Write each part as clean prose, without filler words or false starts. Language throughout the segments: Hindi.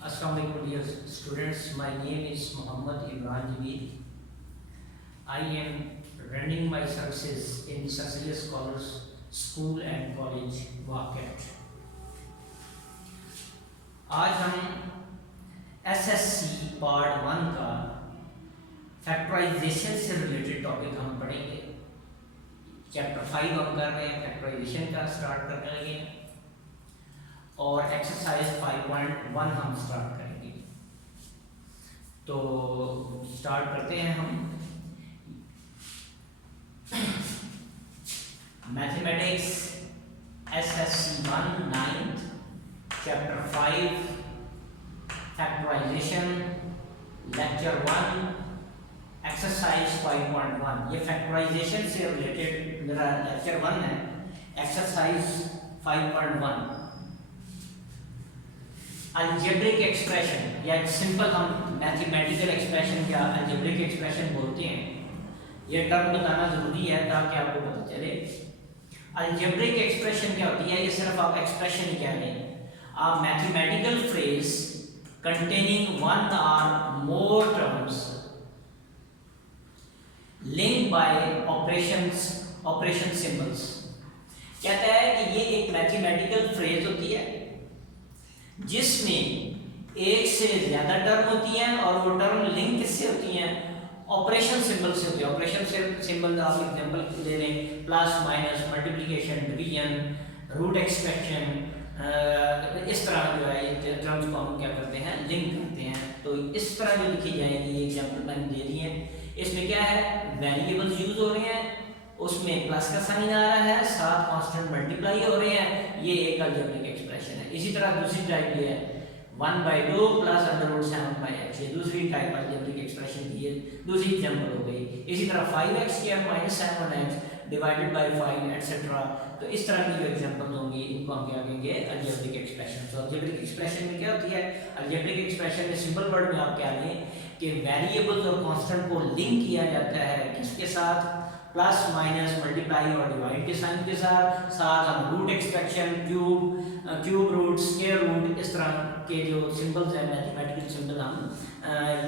Assalamualaikum dear students, my name is Muhammad Imran Javeed. I am running my services in Cecilia Scholars School and College, Waket. आज हम SSC पार्ट 1 का फैक्टराइजेशन से रिलेटेड टॉपिक हम पढ़ेंगे। चैप्टर 5 हम कर रहे हैं, फैक्टराइजेशन का स्टार्ट करने लगे हैं और एक्सरसाइज 5.1 हम स्टार्ट करेंगे। तो स्टार्ट करते हैं हम। Mathematics SSC 1 9th chapter 5 factorization lecture 1 exercise 5.1। ये फैक्टराइजेशन से रिलेटेड मेरा लेक्चर 1 है, एक्सरसाइज 5.1। अलजेब्रिक एक्सप्रेशन या सिंपल हम मैथमेटिकल एक्सप्रेशन या अलजेब्रिक एक्सप्रेशन बोलते हैं, ये टर्म बताना जरूरी है ताकि आपको पता चले। अलजेब्रिक एक्सप्रेशन क्या होती है, ये सिर्फ आप एक्सप्रेशन ही कह रहे हैं। आप मैथमेटिकल फ्रेज कंटेनिंग वन और मोर terms link by operation symbols. कहता है कि ये एक मैथमेटिकल फ्रेज होती है जिसमें एक से ज्यादा टर्म होती हैं और वो टर्म लिंक किससे होती हैं, ऑपरेशन सिंबल से होती है। ऑपरेशन सिंबल आप एग्जांपल ले लें, plus minus, multiplication, division, root expectation, इस तरह जो है ये टर्म्स को हम क्या करते हैं, लिंक करते हैं। तो इस तरह जो लिखी जाएगी, ये एग्जांपल मैंने दे दी है। इसमें क्या है, वेरिएबल्स यूज हो रहे हैं, उसमें प्लस का साइन आ रहा है, साथ कांस्टेंट मल्टीप्लाई हो रहे हैं। ये एक अलजेब्रिक एक्सप्रेशन है। इसी तरह दूसरी टाइप ये है 1/2 प्लस √7/x, ये दूसरी टाइप अलजेब्रिक एक्सप्रेशन की है, दूसरी एग्जांपल हो गई। इसी तरह 5x² - 7x divided by 5 etcetera. तो इस तरह की जो एग्जांपल्स होंगी इनको हम क्या कहेंगे, अलजेब्रिक एक्सप्रेशन। तो अलजेब्रिक एक्सप्रेशन में क्या होती है, अलजेब्रिक एक्सप्रेशन में सिंपल वर्ड में आप क्या लें कि वेरिएबल्स और कांस्टेंट को लिंक किया जाता है किसके साथ, प्लस माइनस मल्टीप्लाई और डिवाइड के साइन के साथ हम root expectation, cube root, square root, इस तरह के जो सिंबल्स हैं, मैथमेटिकल सिंबल हम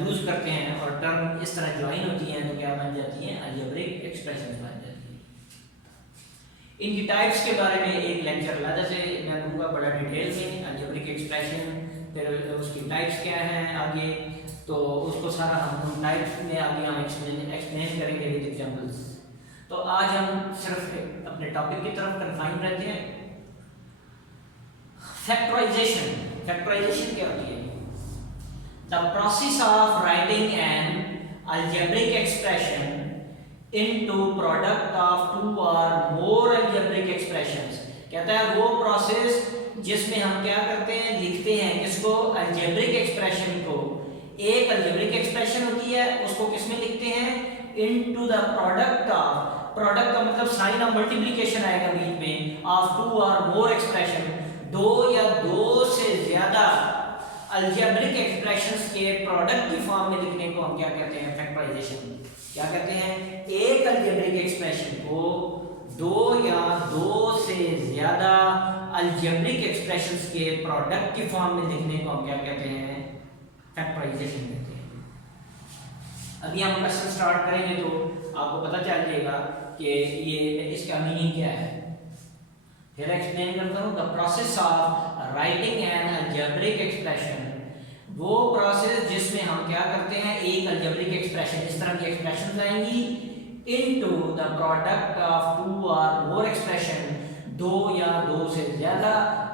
यूज करते हैं और टर्म इस तरह ज्वाइन होती हैं तो क्या बन जाती हैं, अलजेब्रिक एक्सप्रेशन बन जाती हैं। इनकी टाइप्स के बारे में एक लेक्चर अलग से मैं दूंगा बड़ा डिटेल में, अलजेब्रिक एक्सप्रेशन, फिर उसकी टाइप्स क्या हैं आगे, तो उसको सारा हम टाइप्स में आगे हम एक्सप्लेन करेंगे विद एग्जांपल्स। तो आज हम सिर्फ अपने टॉपिक की तरफ कन्फाइन रहते हैं। फैक्टराइजेशन क्या होती है, the process of writing an algebraic expression into product of two or more algebraic expressions. कहता है वो प्रोसेस जिसमें हम क्या करते हैं, लिखते हैं किसको, अलजेब्रिक एक्सप्रेशन को। एक अलजेब्रिक एक्सप्रेशन होती है, उसको किसमें लिखते हैं, into the product of, product का मतलब साइन ऑफ मल्टीप्लिकेशन आएगा बीच में, of two or more expression, दो या दो से ज्यादा अलजेब्रिक एक्सप्रेशंस के प्रोडक्ट की फॉर्म में लिखने को हम क्या कहते हैं, फैक्टराइजेशन। क्या कहते हैं, एक अलजेब्रिक एक्सप्रेशन को दो या दो से ज्यादा अलजेब्रिक एक्सप्रेशंस के प्रोडक्ट की फॉर्म में लिखने को हम क्या कहते हैं, फैक्टराइजेशन कहते हैं। अभी हम क्वेश्चन स्टार्ट करेंगे तो आपको पता चल जाएगा कि ये इसका मीनिंग क्या है। फिर एक्सप्लेन करता हूँ। The process of writing an algebraic expression, वो प्रोसेस जिसमें हम क्या करते हैं, एक अलजेब्रिक एक्सप्रेशन, इस तरह की एक्सप्रेशंस आएंगी, into the product of two or more expression, दो या दो से ज्यादा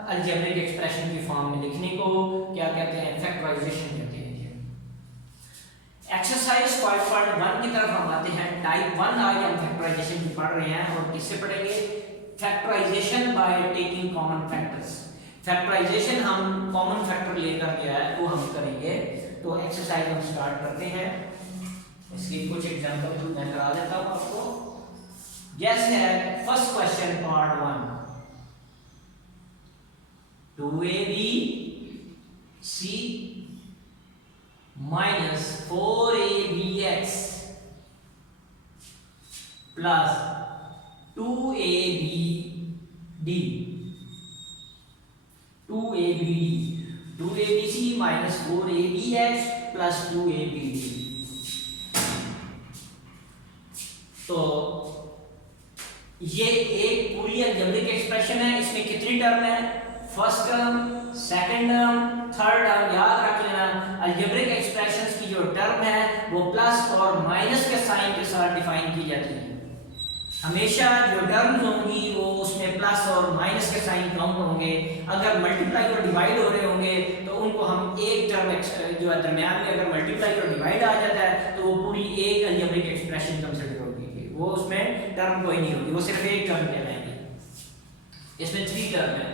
अलजेब्रिक एक्सप्रेशन की फॉर्म में लिखने को क्या कहते हैं, फैक्टराइजेशन कहते हैं। एक्सरसाइज 5.1 की तरफ हम आते हैं। टाइप 1 आज हम फैक्टराइजेशन की पढ़ रहे हैं और किससे पढ़ेंगे, factorization by taking common factors. Factorization हम कॉमन फैक्टर लेकर के आए वो हम करेंगे। तो एक्सरसाइज हम स्टार्ट करते हैं। इसकी कुछ एग्जांपल मैं करा देता हूं आपको। जैसे है first question part 1, 2abc minus 4abx plus 2abd 2abd 2abc minus 4abx plus 2abd। तो ये एक पूरी अलजेब्रिक एक्सप्रेशन है। इसमें कितनी टर्म है? First term, second term, third term. याद रख लेना अलजेब्रिक एक्सप्रेशंस की जो टर्म है वो प्लस और माइनस के साइन के साथ डिफाइन की जाती है। हमेशा जो टर्म्स होंगी वो उसमें प्लस और माइनस के साइन काउंट होंगे। अगर मल्टीप्लाई और डिवाइड हो रहे होंगे तो उनको हम एक टर्म जो है दरमियान में अगर मल्टीप्लाई और डिवाइड आ जाता है तो वो पूरी एक अलजेब्रिक एक्सप्रेशन कंसीडर होगी, वो उसमें टर्म कोई नहीं होगी, वो सिर्फ एक टर्म कहलाएगी। इसमें 3 टर्म है,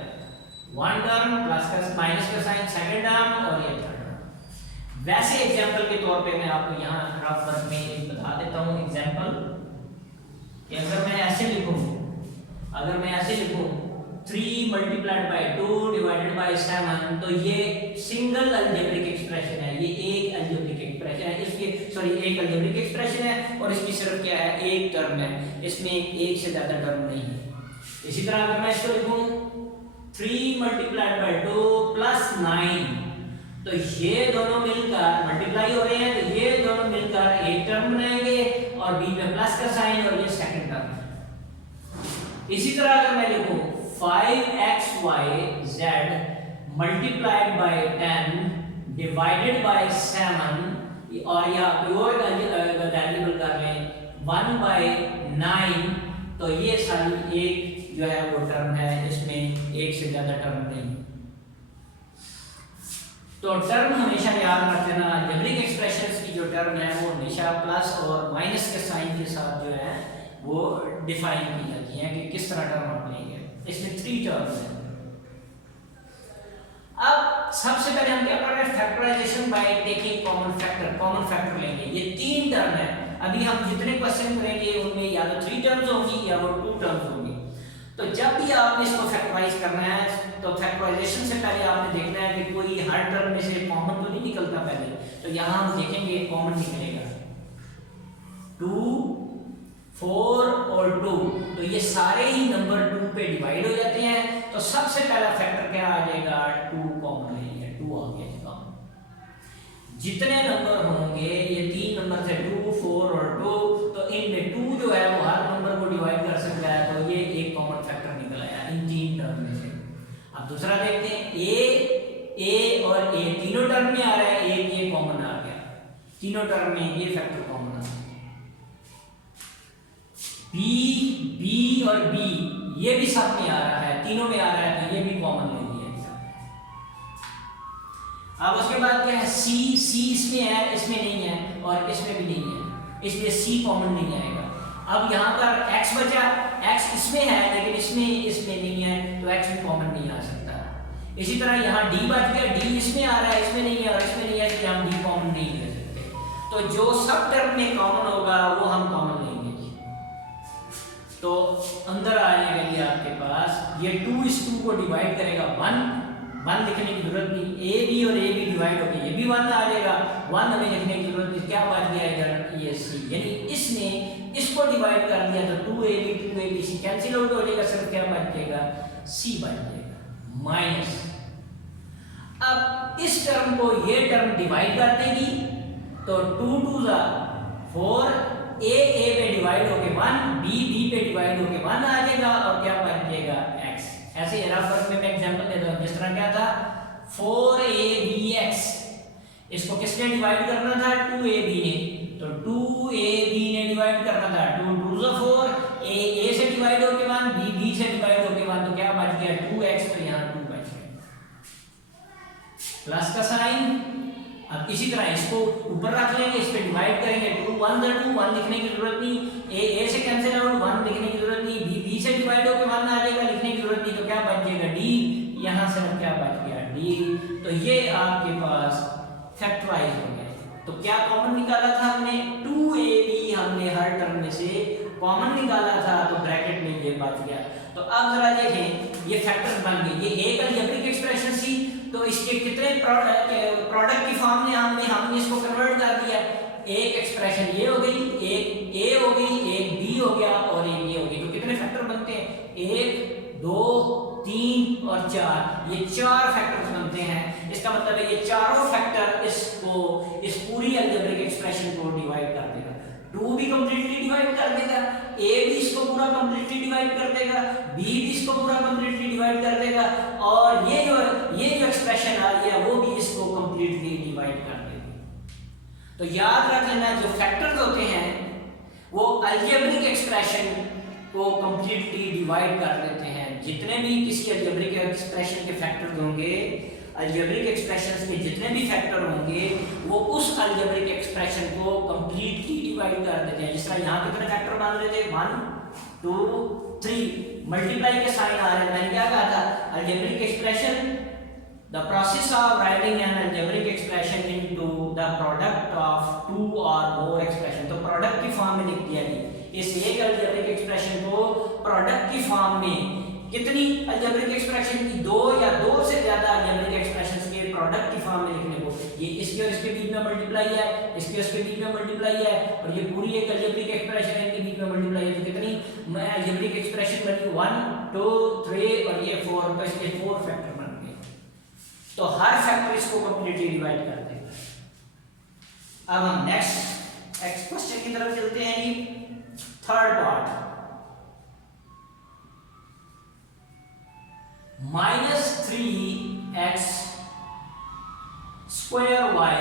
1 टर्म प्लस का माइनस का साइन, सेकंड टर्म और ये थर्ड टर्म। वैसे एग्जांपल के तौर पे मैं आपको यहाँ रफ वर्क में बता देता हूँ एग्जांपल कि अगर मैं ऐसे लिखूं 3 मल्टीप्लाइड बाय 2 डिवाइडेड बाय 7 तो ये सिंगल अलजेब्रिक एक्सप्रेशन है। ये एक अलजेब्रिक एक्सप्रेशन है, इसकी एक अलजेब्रिक एक्सप्रेशन है और इसकी सिर्फ क्या है? एक टर्म है, इसमें एक से ज्यादा टर्म नहीं है। इसी तरह अगर मैं इसको लिखूं 3 मल्टीप्लाइड बाय 2 प्लस 9 तो ये दोनों मिलकर मल्टीप्लाई हो रहे हैं तो ये दोनों मिलकर एक टर्म बनाएंगे और बीच में प्लस का साइन और ये सेकंड टर्म। इसी तरह अगर मैं लिखूं 5xyz multiplied by 10 divided by 7 और या कोई और वेरिएबल कर लें 1 बाय 9 तो ये सारी एक जो है वो टर्म है, इसमें एक से ज्यादा टर्म नहीं। तो टर्म हमेशा याद रख लेना, अलजेब्रिक एक्सप्रेशंस की जो टर्म है वो हमेशा प्लस और माइनस के साइन के साथ जो है वो डिफाइन की जाती है कि किस तरह टर्म हम लेंगे। इसमें 3 टर्म्स हैं। अब सबसे पहले हम क्या कर रहे हैं? Factorization by taking common factor लेंगे। ये 3 टर्म है। अभी हम जितने क्वेश्चन करेंगे उनमें या तो 3 टर्म्स होंगी या वो 2 टर्म्स होंगी। तो जब भी आपने इसको फैक्टराइज करना है तो फैक्टराइजेशन से पहले आपने देखना है कि कोई हर टर्म में से कॉमन तो नहीं निकलता पहले। तो यहाँ हम देखेंगे कॉमन निकलेगा 2, 4 और 2 तो ये सारे ही नंबर 2 पे डिवाइड हो जाते हैं। तो सबसे पहला फैक्टर क्या आ जाएगा? 2 कॉमन है, 2 आ गया। जितने नंबर होंगे ये 3 नंबर थे 2, 4 और 2 तो इनमें 2 जो है वो हर नंबर को डिवाइड कर सकता है तो ये एक कॉमन फैक्टर निकल आया इन 3 टर्म में से। अब दूसरा देखते हैं ए और ए तीनों टर्म में आ रहा है, एक ये कॉमन आ गया, तीनों टर्म में ये फैक्टर कॉमन आ गया। बी और बी ये भी सब में आ रहा है, तीनों में आ रहा है तो ये भी कॉमन ले लिया। अब उसके बाद क्या है? सी इसमें है, इसमें नहीं है और इसमें भी नहीं है, इसलिए सी कॉमन नहीं आएगा। अब यहाँ पर x बचा, x इसमें है लेकिन इसमें नहीं है तो x भी कॉमन नहीं आ सकता। इसी तरह यहाँ d बच गया, d इसमें आ रहा है, इसमें नहीं है और इसमें नहीं है तो हम d कॉमन नहीं ले सकते। तो जो सब टर्म में कॉमन होगा वो हम कॉमन लेंगे। तो अंदर आ जाएगा ये आपके पास, ये 2 इस 2 को डिवाइड करेगा 1 लिखने की जरूरत नहीं, ए बी और ए बी डिवाइड हो गया, ये भी 1 आ जाएगा, 1 हमें लिखने की जरूरत नहीं। क्या बच गया इधर? ये सी, यानी इसने इसको डिवाइड कर दिया तो 2ab c कैंसिल आउट हो जाएगा, सिर्फ क्या बच जाएगा? सी बच जाएगा माइनस। अब इस टर्म को ये टर्म डिवाइड कर देगी तो 2 2 4 ए पे डिवाइड होके 1, बी पे डिवाइड होके 1 आ जाएगा और क्या बच जाएगा? x। ऐसे रफ वर्क में मैं एग्जांपल देता हूं, जिस तरह क्या था 4abx, इसको किसने डिवाइड करना था? 2ab ने, तो 2ab ने डिवाइड करना था, 2 2 4 a से डिवाइड होके 1, b से डिवाइड होके 1 तो क्या बच गया? 2x। तो यहाँ 2 बच गया प्लस का साइन। अब इसी तरह इसको ऊपर रख लेंगे, इस पे डिवाइड करेंगे, 2 1 1 लिखने की जरूरत नहीं, a से कैंसिल आउट, 1 लिखने की जरूरत नहीं, b से डिवाइड होकर 1 आ जाएगा, लिखने की जरूरत नहीं, तो क्या बच जाएगा? d। यहाँ से क्या बच गया? d। तो ये आपके पास फैक्टराइज हो गया। तो क्या कॉमन निकाला था हमने? 2ab हमने हर टर्म में से कॉमन निकाला था तो ब्रैकेट में ये बच गया। तो अब जरा देखें ये फैक्टर्स बन गए, ये एक अलजेब्रिक एक्सप्रेशन थी तो इसके कितने प्रोडक्ट की फॉर्म में हमने इसको कन्वर्ट कर दिया। एक एक्सप्रेशन ये हो गई, एक a हो गई, एक b हो गया और एक ये हो गई। तो कितने फैक्टर बनते हैं? 1 2 3 और 4, ये 4 फैक्टर्स बनते हैं। इसका मतलब है ये चारों फैक्टर इसको इस पूरी अलजेब्रिक एक्सप्रेशन को डिवाइड कर देगा। 2 भी कंप्लीटली डिवाइड कर देगा, a भी इसको पूरा कंप्लीटली डिवाइड कर देगा, b भी इसको पूरा कंप्लीटली डिवाइड कर देगा, और ये जो एक्सप्रेशन आ रही है वो भी इसको कंप्लीटली डिवाइड कर देगी। तो याद रख लेना जो फैक्टर्स होते हैं वो अलजेब्रिक एक्सप्रेशन को कंप्लीटली डिवाइड कर देते हैं। जितने भी किसी अलजेब्रिक एक्सप्रेशन के फैक्टर्स होंगे, अलजेब्रिक एक्सप्रेशंस के जितने भी फैक्टर होंगे वो उस अलजेब्रिक एक्सप्रेशन को कंप्लीटली डिवाइड कर देते हैं। जिस तरह यहाँ कितने फैक्टर मान रहे थे, 1 2 3, मल्टीप्लाई के साइन आ रहे हैं। मैंने क्या कहा था, algebraic expression the process of writing an algebraic expression into the product of 2 और मोर एक्सप्रेशन। तो प्रोडक्ट की फॉर्म में लिख दिया गया, इस एक अलजेब्रिक एक्सप्रेशन को प्रोडक्ट की फॉर्म में कितनी अलजेब्रिक एक्सप्रेशन की, 2 या 2 से ज्यादा अलजेब्रिक एक्सप्रेशंस के प्रोडक्ट की फॉर्म में लिखने को, ये इसके और इसके बीच में मल्टीप्लाई है, इसके और इसके बीच में मल्टीप्लाई है, और ये पूरी एक अलजेब्रिक एक्सप्रेशन है, इनके बीच में मल्टीप्लाई है। तो कितनी अलजेब्रिक एक्सप्रेशन बनी, 1 2 3 और ये 4, तो इसके 4 फैक्टर बन गए। तो हर फैक्टर इसको कंप्लीटली डिवाइड कर देगा। अब हम नेक्स्ट क्वेश्चन की तरफ चलते हैं जी, third part. -3x square y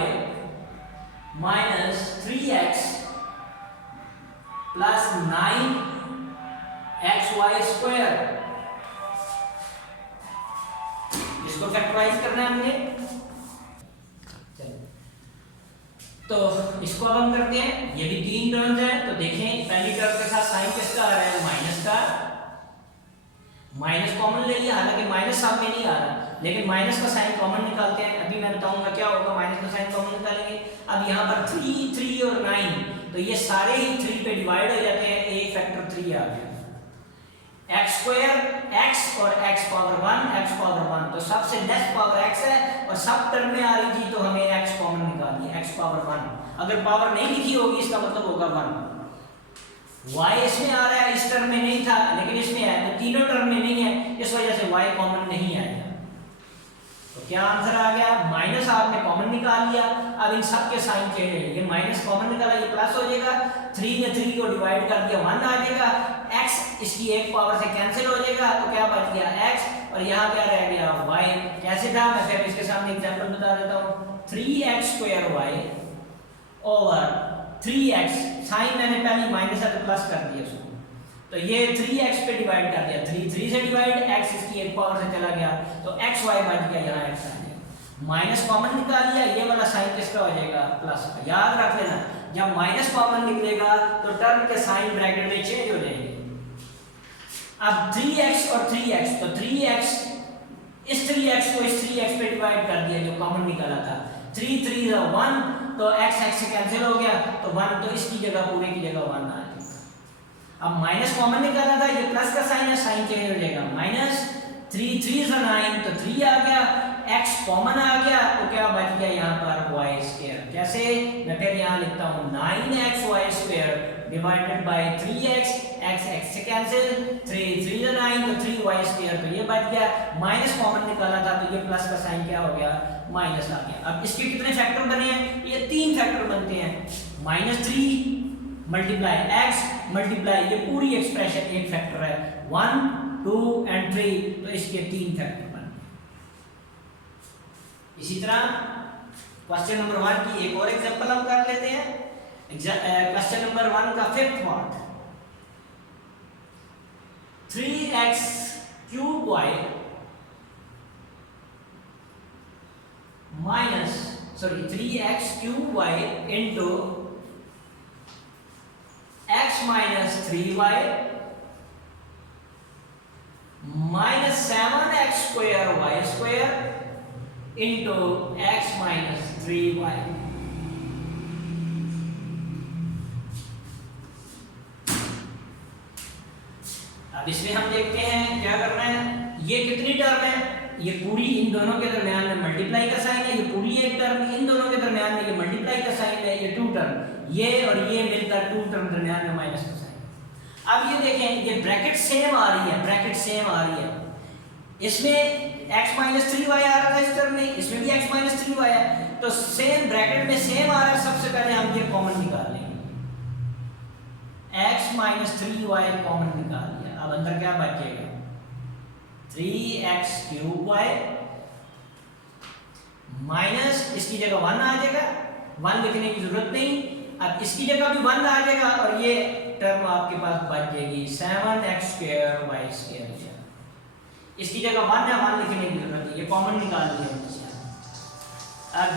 minus 3x plus 9xy square, इसको फैक्टराइज करना है हमने। तो इसको अब हम करते हैं, ये भी 3 टर्म्स है। तो देखें पहली टर्म के साथ साइन किसका आ रहा है, माइनस का, माइनस कॉमन ले लिया, हालांकि माइनस सामने नहीं आ रहा, लेकिन माइनस का साइन कॉमन निकालते हैं। अभी मैं बताऊंगा क्या होगा, माइनस का साइन कॉमन निकालेंगे। अब यहाँ पर 3 और 9, तो ये सारे ही 3 पे डिवाइड हो जाते हैं, एक फैक्टर 3 आ गया। x स्क्वायर x और x पावर 1, तो सबसे लेस पावर x है और सब टर्म में आ रही थी, तो हमें x कॉमन निकालिए, x पावर 1। अगर पावर नहीं लिखी होगी इसका मतलब होगा 1। y इसमें आ रहा है, इस टर्म में नहीं था लेकिन इसमें है, तो तीनों टर्म में नहीं है, इस वजह से y कॉमन नहीं आएगा। तो क्या आंसर आ गया, माइनस आपने कॉमन निकाल लिया। अब इन सब के साइन चेंज है, ये माइनस कॉमन निकाला, ये प्लस हो जाएगा, 3 ने 3 को डिवाइड कर दिया, 1 आ जाएगा, x इसकी एक पावर से कैंसिल हो जाएगा, तो क्या बच गया x, और यहाँ क्या रह गया y। कैसे था, मैं फिर इसके सामने एग्जांपल बता देता हूँ। 3x² y over 3x, sign मैंने पहले माइनस है तो प्लस कर दिया उसको, तो ये 3x पे डिवाइड कर दिया, 3 से डिवाइड, x इसकी एक पावर से चला गया, तो xy बच गया, यहाँ x आ गया। माइनस कॉमन निकाल लिया, ये वाला साइन किसका हो जाएगा, प्लस का। याद रख लेना, जब माइनस कॉमन निकलेगा तो टर्म के साइन ब्रैकेट में चेंज हो जाएंगे। अब 3x और 3x, तो 3x इस 3x को इस 3x पे डिवाइड कर दिया जो कॉमन निकाला था, 3 3 1, तो x से कैंसिल हो गया, तो 1 तो इसकी जगह पूरे की जगह 1 आ जाएगा। अब माइनस कॉमन निकाला था, ये प्लस का साइन है, साइन चेंज हो जाएगा, माइनस 3 3 9, तो 3 आ गया, x कॉमन आ गया, तो क्या बच गया यहाँ पर y²। कैसे, मैं फिर यहाँ लिखता हूँ 9xy² divided by 3x, x से कैंसिल, 3 3 9, तो 3y², तो ये बच गया। माइनस कॉमन निकाला था तो ये प्लस का साइन क्या हो गया, माइनस आ गया। अब इसके कितने फैक्टर बने हैं, ये 3 फैक्टर बनते हैं, -3 मल्टीप्लाई x मल्टीप्लाई ये पूरी एक्सप्रेशन एक फैक्टर है, 1 2 एंड 3, तो इसके 3 फैक्टर बन गए। इसी तरह क्वेश्चन नंबर 1 की एक और एग्जांपल हम कर लेते हैं। क्वेश्चन नंबर 1 का 5th part, 3x³ y minus 3x³ y into x minus 3y minus 7x² y² into x minus 3y। अब इसमें हम देखते हैं क्या करना है, ये कितनी टर्म है, ये पूरी इन दोनों के दरमियान में मल्टीप्लाई का साइन है, ये पूरी एक टर्म, इन दोनों के दरमियान में ये मल्टीप्लाई का साइन है, ये 2 टर्म, ये और ये मिलकर 2 टर्म दरमियान में माइनस का साइन। अब ये देखें, ये ब्रैकेट सेम आ रही है, ब्रैकेट सेम आ रही है, इसमें x माइनस 3y आ रहा था इस टर्म में, इसमें भी x माइनस 3y है, तो सेम ब्रैकेट में सेम आ रहा है, सबसे पहले हम ये कॉमन निकाल लेंगे, x माइनस 3y कॉमन निकाल लिया। अब अंदर क्या बचेगा 3x क्यूब y माइनस इसकी जगह 1 आ जाएगा, 1 लिखने की जरूरत नहीं, अब इसकी जगह भी 1 आ जाएगा और ये टर्म आपके पास बच जाएगी 7x स्क्वायर y स्क्वायर। इसकी जगह 1 है, 1 लिखने की जरूरत है, ये कॉमन निकाल लिया हमने। अब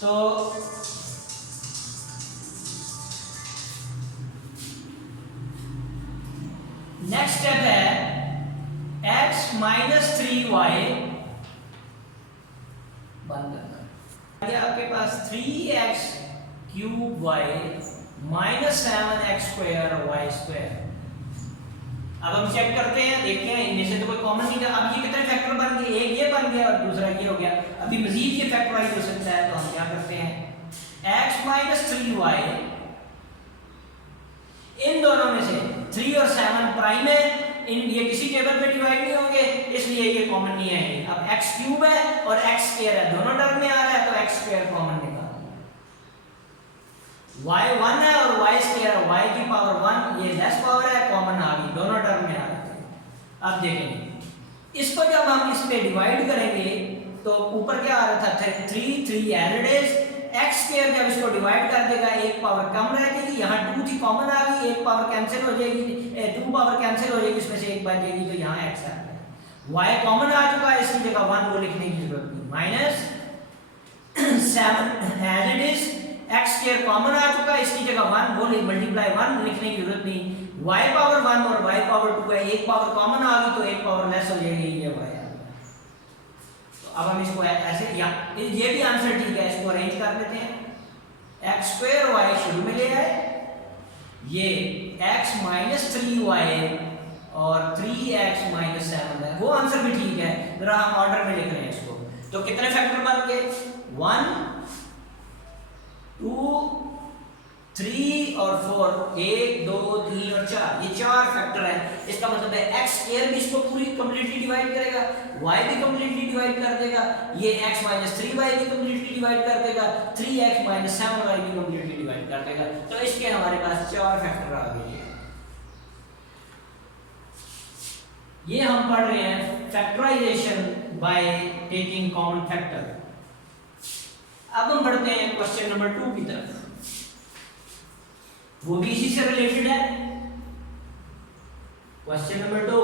तो नेक्स्ट स्टेप है x माइनस 3y बंद करना, ये आपके पास 3x cube y minus 7x square y square. अब हम चेक करते हैं, देखते हैं इनमें से तो कोई कॉमन नहीं था। अब ये कितने फैक्टर बन गए, एक ये बन गया और दूसरा ये हो गया, अभी मजीद ये फैक्टराइज हो सकता है, तो हम क्या करते हैं x माइनस 3y, इन दोनों में से 3 और 7 प्राइम है, इन ये किसी टेबल पे डिवाइड नहीं होंगे, इसलिए ये कॉमन नहीं आएंगे। अब x क्यूब है और x स्क्वायर है, दोनों टर्म में आ रहा है, तो x स्क्वायर कॉमन निकाल, y 1 है और y स्क्वायर y की पावर 1, ये लेस पावर है, कॉमन आ गई, दोनों टर्म में आ रहा है। अब देखेंगे इसको जब हम इस पे डिवाइड करेंगे तो ऊपर क्या आ रहा था 3 as it is, x square जब इसको डिवाइड कर देगा एक पावर कम रह जाएगी, यहाँ 2 थी कॉमन आ गई, एक पावर कैंसिल हो जाएगी, 2 पावर कैंसिल हो जाएगी, इसमें से एक बच जाएगी, तो यहाँ x आ गया, y कॉमन आ चुका है, इसकी जगह 1 वो लिखने की जरूरत नहीं, minus 7 as it is, x square common आ चुका है, इसकी जगह 1 वो मल्टीप्लाई 1 लिखने की जरूरत नहीं, y पावर 1 और y पावर 2 है, एक पावर कॉमन आ गई तो एक पावर लेस हो जाएगी, ये y आ गया। तो अब हम इसको ऐसे, या ये भी आंसर ठीक है, इसको अरेंज कर लेते हैं, x स्क्वायर y शुरू में ले आए, ये x माइनस 3y और 3x माइनस 7 है, वो आंसर भी ठीक है, जरा हम ऑर्डर में लिख रहे हैं इसको। तो कितने फैक्टर बन गए 1 2 3 और 4, 1 2 3 और 4, ये 4 फैक्टर है। इसका मतलब है x स्क्वायर भी इसको पूरी कंप्लीटली डिवाइड करेगा, y भी कंप्लीटली डिवाइड कर देगा, ये x माइनस 3y भी कंप्लीटली डिवाइड कर देगा, 3x माइनस 7y भी कंप्लीटली डिवाइड कर देगा। तो इसके हमारे पास 4 फैक्टर आ गए हैं। ये हम पढ़ रहे हैं factorization by taking common factor. अब हम बढ़ते हैं क्वेश्चन नंबर 2 की तरफ, वो भी इसी से रिलेटेड है। क्वेश्चन नंबर 2,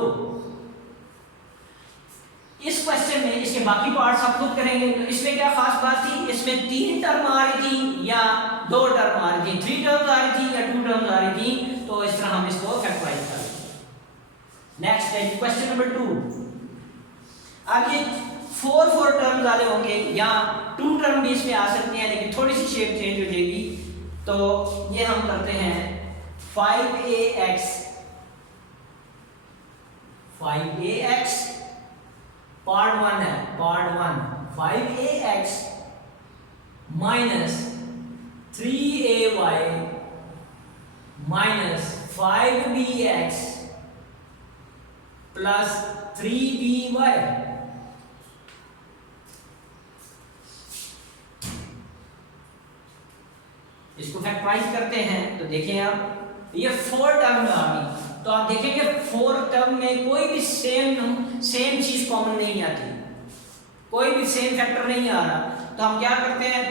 इस क्वेश्चन में इसके बाकी पार्ट्स आप खुद करेंगे। तो इसमें क्या खास बात थी, इसमें 3 टर्म आ रही थी या 2 टर्म आ रही थी, 3 टर्म्स आ रही थी या 2 टर्म्स आ रही थी, तो इस तरह हम इसको फैक्टराइज कर लेंगे। नेक्स्ट है क्वेश्चन नंबर 2, अब ये 4 टर्म्स वाले होंगे या 2 टर्म भी इसमें आ सकते हैं, लेकिन थोड़ी सी शेप चेंज हो जाएगी। तो ये हम करते हैं 5ax पार्ट 1 है, part 1 5ax minus 3ay minus 5bx plus 3by। इसको फैक्टराइज करते हैं तो देखें आप ये 4 टर्म आ गई, तो आप देखेंगे 4 टर्म में कोई भी सेम चीज कॉमन नहीं आती, कोई भी सेम फैक्टर नहीं आ रहा। तो हम क्या करते हैं,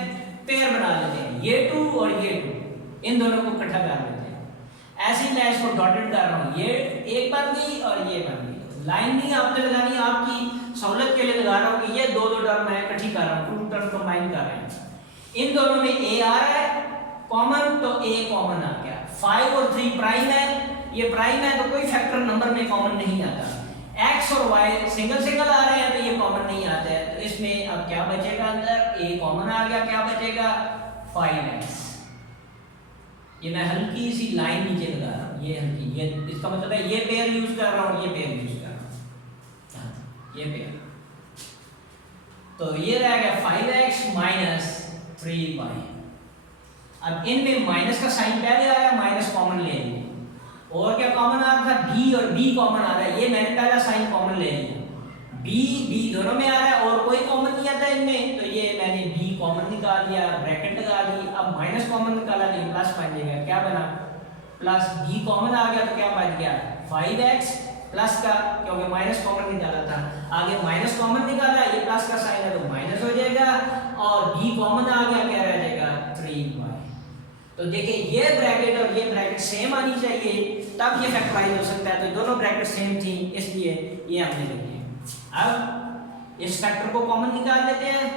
पेयर बना लेते हैं, ये 2 और ये 2, इन दोनों को इकट्ठा कर लेते हैं। ऐसे ही मैं इसको डॉटेड कर रहा हूँ, ये एक बन गई और ये बन गई। लाइन नहीं आपने लगानी, आपकी सहूलत के लिए लगा रहा हूँ कि ये 2 टर्म मैं इकट्ठी कर रहा हूँ, 2 टर्म कंबाइन कर रहे हैं। इन दोनों में a आ रहा है कॉमन, तो a कॉमन आ गया। 5 और 3 प्राइम है, ये प्राइम है तो कोई फैक्टर नंबर में कॉमन नहीं आता। x और y सिंगल सिंगल आ रहे हैं तो ये कॉमन नहीं आता है। तो इसमें अब क्या बचेगा, अंदर a कॉमन आ गया, क्या बचेगा 5x। ये मैं हल्की सी लाइन नीचे लगा रहा हूँ, ये हल्की, ये इसका मतलब है ये पेयर यूज कर रहा हूँ, ये पेयर यूज कर रहा हूँ, ये पेयर। तो ये रह गया 5x माइनस 3y। अब इनमें माइनस का साइन पहले आया, माइनस कॉमन ले आएंगे, और क्या कॉमन आ रहा था, बी और बी कॉमन आ रहा है, ये मैंने पहला साइन कॉमन ले लिया, बी बी दोनों में आ रहा है और कोई कॉमन नहीं आता इनमें, तो ये मैंने बी कॉमन निकाल दिया, ब्रैकेट लगा दी। अब माइनस कॉमन निकाला तो प्लस बन जाएगा, क्या बना, प्लस बी कॉमन आ गया तो क्या बच गया 5x प्लस का, क्योंकि माइनस कॉमन निकाला था, आगे माइनस कॉमन निकाला, ये प्लस का साइन है तो माइनस हो जाएगा, और बी कॉमन आ गया, क्या रह जाएगा 3y। तो देखिए ये ब्रैकेट और ये ब्रैकेट सेम आनी चाहिए, तब ये फैक्टराइज हो सकता है, तो दोनों ब्रैकेट सेम थी इसलिए ये हमने ले लिया। अब इस फैक्टर को कॉमन निकाल लेते हैं,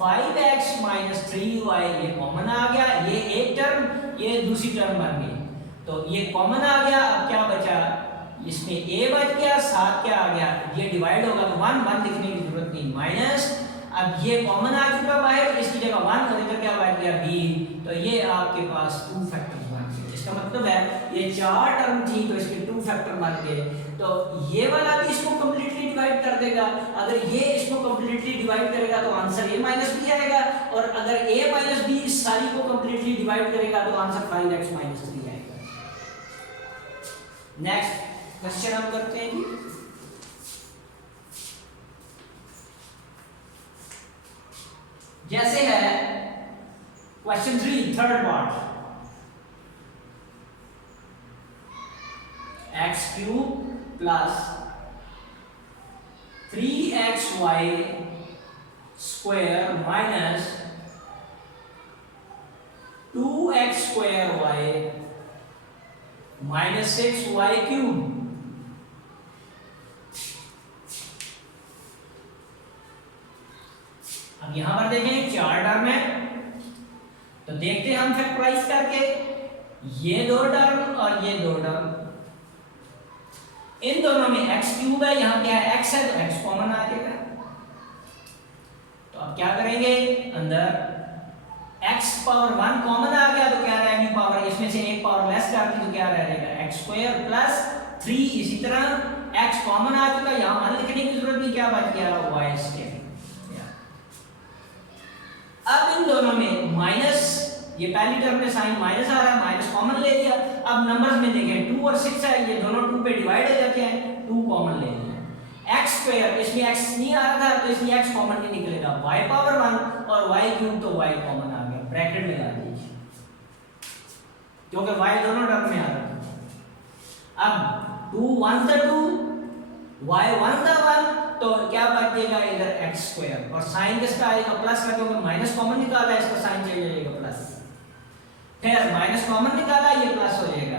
5x माइनस 3y ये कॉमन आ गया, ये एक टर्म ये दूसरी टर्म बन गई, तो ये कॉमन आ गया। अब क्या बचा, इसमें a बच गया, साथ क्या आ गया, ये डिवाइड होगा तो 1 1 लिखने की जरूरत नहीं, माइनस, अब ये कॉमन आ चुका बाहर, इसकी जगह 1 और इधर क्या बच गया b, तो ये आपके पास 2 फैक्टर्स बन गए। इसका मतलब है ये 4 टर्म थी तो इसके 2 फैक्टर बन गए, तो ये वाला भी इसको कंप्लीटली डिवाइड कर देगा, अगर ये इसको कंप्लीटली डिवाइड करेगा तो आंसर a माइनस b आएगा, और अगर a माइनस b इस सारी को कंप्लीटली डिवाइड करेगा तो आंसर 5x माइनस 3 आएगा। नेक्स्ट क्वेश्चन हम करते हैं जी, जैसे है question 3 third part, x cube plus 3xy square minus 2x square y minus 6y cube. अब यहां पर देखें 4 टर्म है, तो देखते हैं हम फैक्टराइज करके, ये 2 टर्म और ये 2 टर्म, इन दोनों में x क्यूब है, यहां क्या है x है तो x कॉमन आ जाएगा, तो अब क्या करेंगे, अंदर x पावर 1 कॉमन आ गया तो क्या रहेगी पावर, इसमें से एक पावर लेस कर दी तो क्या रह जाएगा x स्क्वायर प्लस 3, इसी तरह x कॉमन आ चुका, यहां 1 लिखने की जरूरत नहीं, क्या बच गया y स्क्वायर। अब इन दोनों में माइनस, ये पहली टर्म में साइन माइनस आ रहा है, माइनस कॉमन ले लिया, अब नंबर्स में देखें 2 और 6 है, ये दोनों 2 पे डिवाइड हो जाते हैं, 2 कॉमन ले लिया, x स्क्वायर, इसमें x नहीं आ रहा था तो इसलिए x कॉमन नहीं निकलेगा, y पावर 1 और y क्यूब तो y कॉमन आ गया, ब्रैकेट लगा दीजिए क्योंकि y दोनों टर्म में आ रहा था। अब 2 1 था 2, y 1 था 1, तो क्या बच जाएगा इधर x स्क्वायर, और साइन किसका आएगा प्लस का, क्योंकि माइनस कॉमन निकाला है, इसका साइन चेंज हो जाएगा प्लस, फिर माइनस कॉमन निकाला ये प्लस हो जाएगा।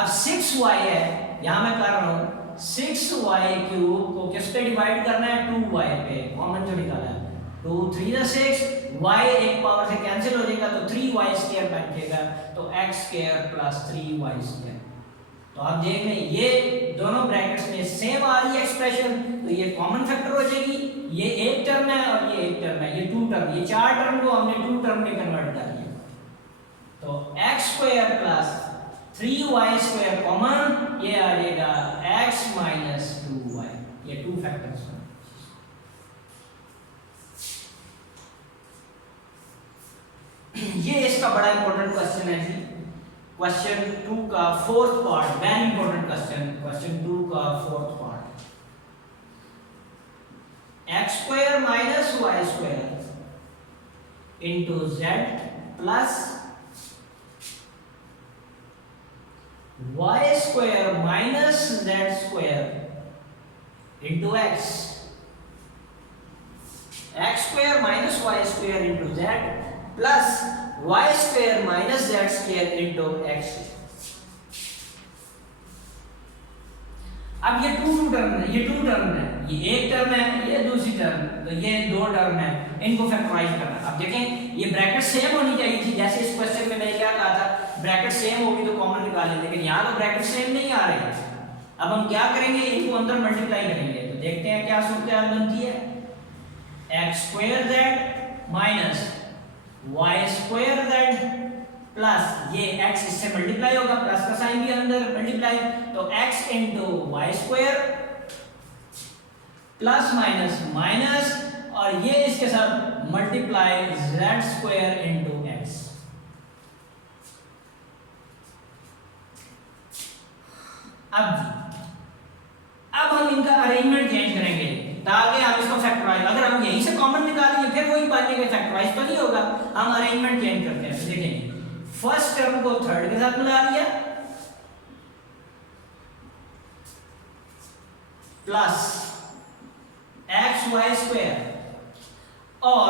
अब 6y है, यहां मैं कर रहा हूं 6y क्यूब को किस पे डिवाइड करना है, 2y पे, कॉमन जो निकाला है 2 3 जा 6, y एक पावर से कैंसिल हो जाएगा तो 3y स्क्वायर बच जाएगा, तो x square plus 3y square. तो आप देख लें ये दोनों ब्रैकेट्स में सेम आ रही है एक्सप्रेशन, तो ये कॉमन फैक्टर हो जाएगी, ये एक टर्म है और ये एक टर्म है, ये 2 टर्म, ये 4 टर्म को हमने 2 टर्म में कन्वर्ट कर दिया, तो x square plus 3y square common, ये आ जाएगा x माइनस 2y, ये 2 फैक्टर्स हैं। ये इसका बड़ा इंपॉर्टेंट क्वेश्चन है जी, क्वेश्चन 2 का 4th part, very important question, question 2 का 4th part, x square minus y square into z plus y square minus z square into x, x square minus y square into z plus y square minus z square into x। अब ये 2 टर्म है, ये 2 टर्म है, ये एक टर्म है, ये दूसरी टर्म, तो ये 2 टर्म है, इनको फैक्टराइज करना। अब देखें ये ब्रैकेट सेम होनी चाहिए थी, जैसे इस क्वेश्चन में मैंने क्या कहा था, ब्रैकेट सेम होगी तो कॉमन निकालें, लेकिन यहाँ तो ब्रैकेट सेम नहीं आ रहे। अब हम क्या करेंगे, इनको अंदर मल्टीप्लाई करेंगे, तो देखते हैं क्या सूरत बनती है, x square z minus y square z plus ये x इससे मल्टीप्लाई होगा, प्लस का साइन भी अंदर मल्टीप्लाई, तो x into Y square plus minus minus, और ये इसके साथ multiply z square into x। अब जी अब हम इनका अरेंजमेंट चेंज करेंगे ताकि हम इसको फैक्टराइज, अगर हम यहीं से कॉमन निकालेंगे फिर वही बात है कि फैक्टराइज तो नहीं होगा। हम अरेंजमेंट चेंज करते हैं। देखेंगे फर्स्ट टर्म को थर्ड के साथ मिला लिया प्लस एक्स वाई स्क्वायर और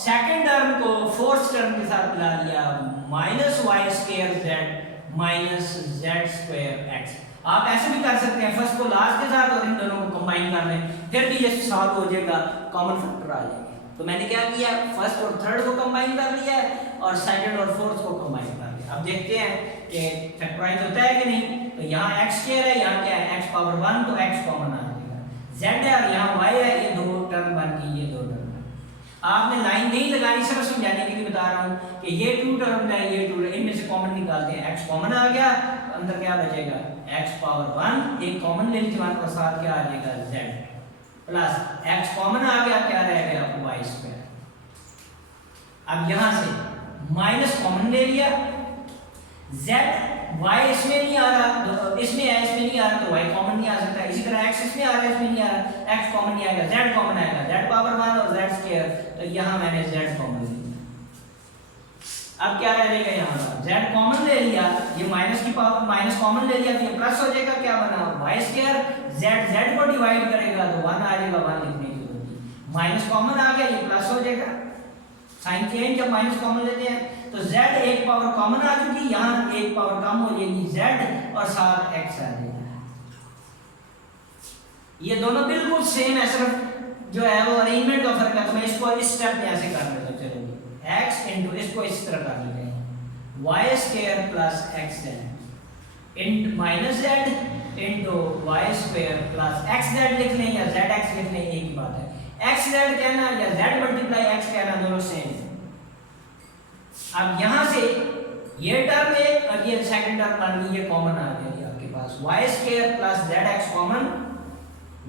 सेकंड टर्म को फोर्थ टर्म के साथ मिला लिया minus Y square Z minus Z square X. आप ऐसे भी कर सकते हैं, फर्स्ट को लास्ट के साथ और इन दोनों को कंबाइन कर लें, फिर भी ये सॉल्व हो जाएगा, कॉमन फैक्टर आ जाएगा। तो मैंने क्या किया, फर्स्ट और थर्ड को कंबाइन कर लिया और सेकंड और फोर्थ को कंबाइन कर लिया। अब देखते हैं कि फैक्टराइज होता है कि नहीं। तो यहाँ एक्स स्क्वायर है, यहाँ क्या है एक्स पावर 1, तो एक्स कॉमन आ जाएगा। जेड है और यहाँ वाई है, ये दो टर्म बन गई, ये दो टर्म। आपने लाइन नहीं लगानी, सिर्फ समझाने के लिए बता रहा हूँ कि ये टू टर्म है, ये टू, इनमें से कॉमन निकालते हैं। एक्स कॉमन आ गया, अंदर क्या बचेगा एक्स पावर 1, एक कॉमन ले लीजिए और साथ क्या आ जाएगा जेड प्लस एक्स कॉमन आ गया, क्या रह गया वाई स्क्वायर। अब यहां से माइनस कॉमन ले लिया, जेड वाई इसमें नहीं आ रहा, तो इसमें है, इसमें नहीं आ रहा तो वाई कॉमन नहीं आ सकता। इसी तरह एक्स इसमें आ रहा है, इसमें नहीं आ रहा, एक्स कॉमन नहीं आएगा, जेड कॉमन आएगा, जेड पावर 1 और जेड स्क्वायर, तो यहां मैंने जेड कॉमन ले लिया। अब क्या रह जाएगा, यहाँ पर z कॉमन ले लिया, ये माइनस की पावर माइनस कॉमन ले लिया तो ये प्लस हो जाएगा, क्या बना y स्क्वायर, z को डिवाइड करेगा तो 1 आ जाएगा, 1 लिखने की जरूरत नहीं, माइनस कॉमन आ गया, ये प्लस हो जाएगा। साइन चेंज जब माइनस कॉमन लेते हैं तो z एक पावर कॉमन आ चुकी, यहाँ एक पावर कम हो जाएगी z और साथ x आ जाएगा। ये दोनों बिल्कुल सेम है, सिर्फ जो है वो अरेंजमेंट का फर्क है। तो मैं इसको इस स्टेप में ऐसे कर लेता हूँ, चलो x इंटू इसको इस तरह कर लेते हैं Y square plus x Z into minus Z into Y square plus x Z लिख लें या जेड एक्स लिख लें, एक ही बात है। एक्स जेड कहना या जेड मल्टीप्लाई एक्स कहना दोनों सेम है। अब यहां से ये टर्म एक और ये सेकंड टर्म बन गई, ये कॉमन आ गई आपके पास y square plus z x common,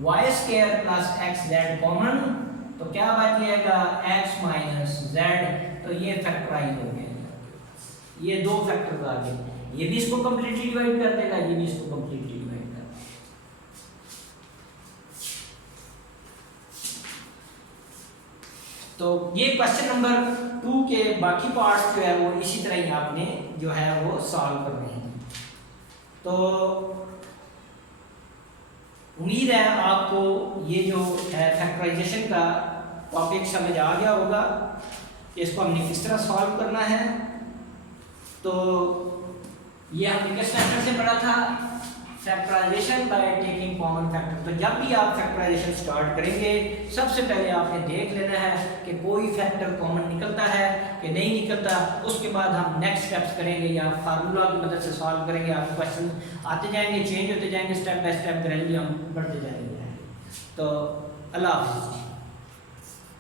y square plus x z common, तो क्या बच जाएगा x माइनस जेड। तो ये फैक्टराइज हो गया, ये दो फैक्टर्स आ गए, ये भी इसको कंप्लीटली डिवाइड कर देगा, ये भी इसको कंप्लीटली डिवाइड कर देगा। तो ये क्वेश्चन नंबर 2 के बाकी पार्ट्स जो है वो इसी तरह ही आपने जो है वो सॉल्व करने हैं। तो उम्मीद है आपको ये जो है फैक्टराइजेशन का टॉपिक समझ आ गया होगा कि इसको हमने किस तरह सॉल्व करना है। तो ये हमने किस फैक्टर से पढ़ा था, factorization by taking common factor. तो जब भी आप फैक्टराइजेशन स्टार्ट करेंगे सबसे पहले आपने देख लेना है कि कोई फैक्टर कॉमन निकलता है कि नहीं निकलता, उसके बाद हम नेक्स्ट स्टेप्स करेंगे या फार्मूला की मदद से सॉल्व करेंगे। आपके क्वेश्चन आते जाएंगे, चेंज होते जाएंगे, स्टेप बाय स्टेप ग्रेजुअली हम बढ़ते जाएंगे। तो अल्लाह हाफ़िज़।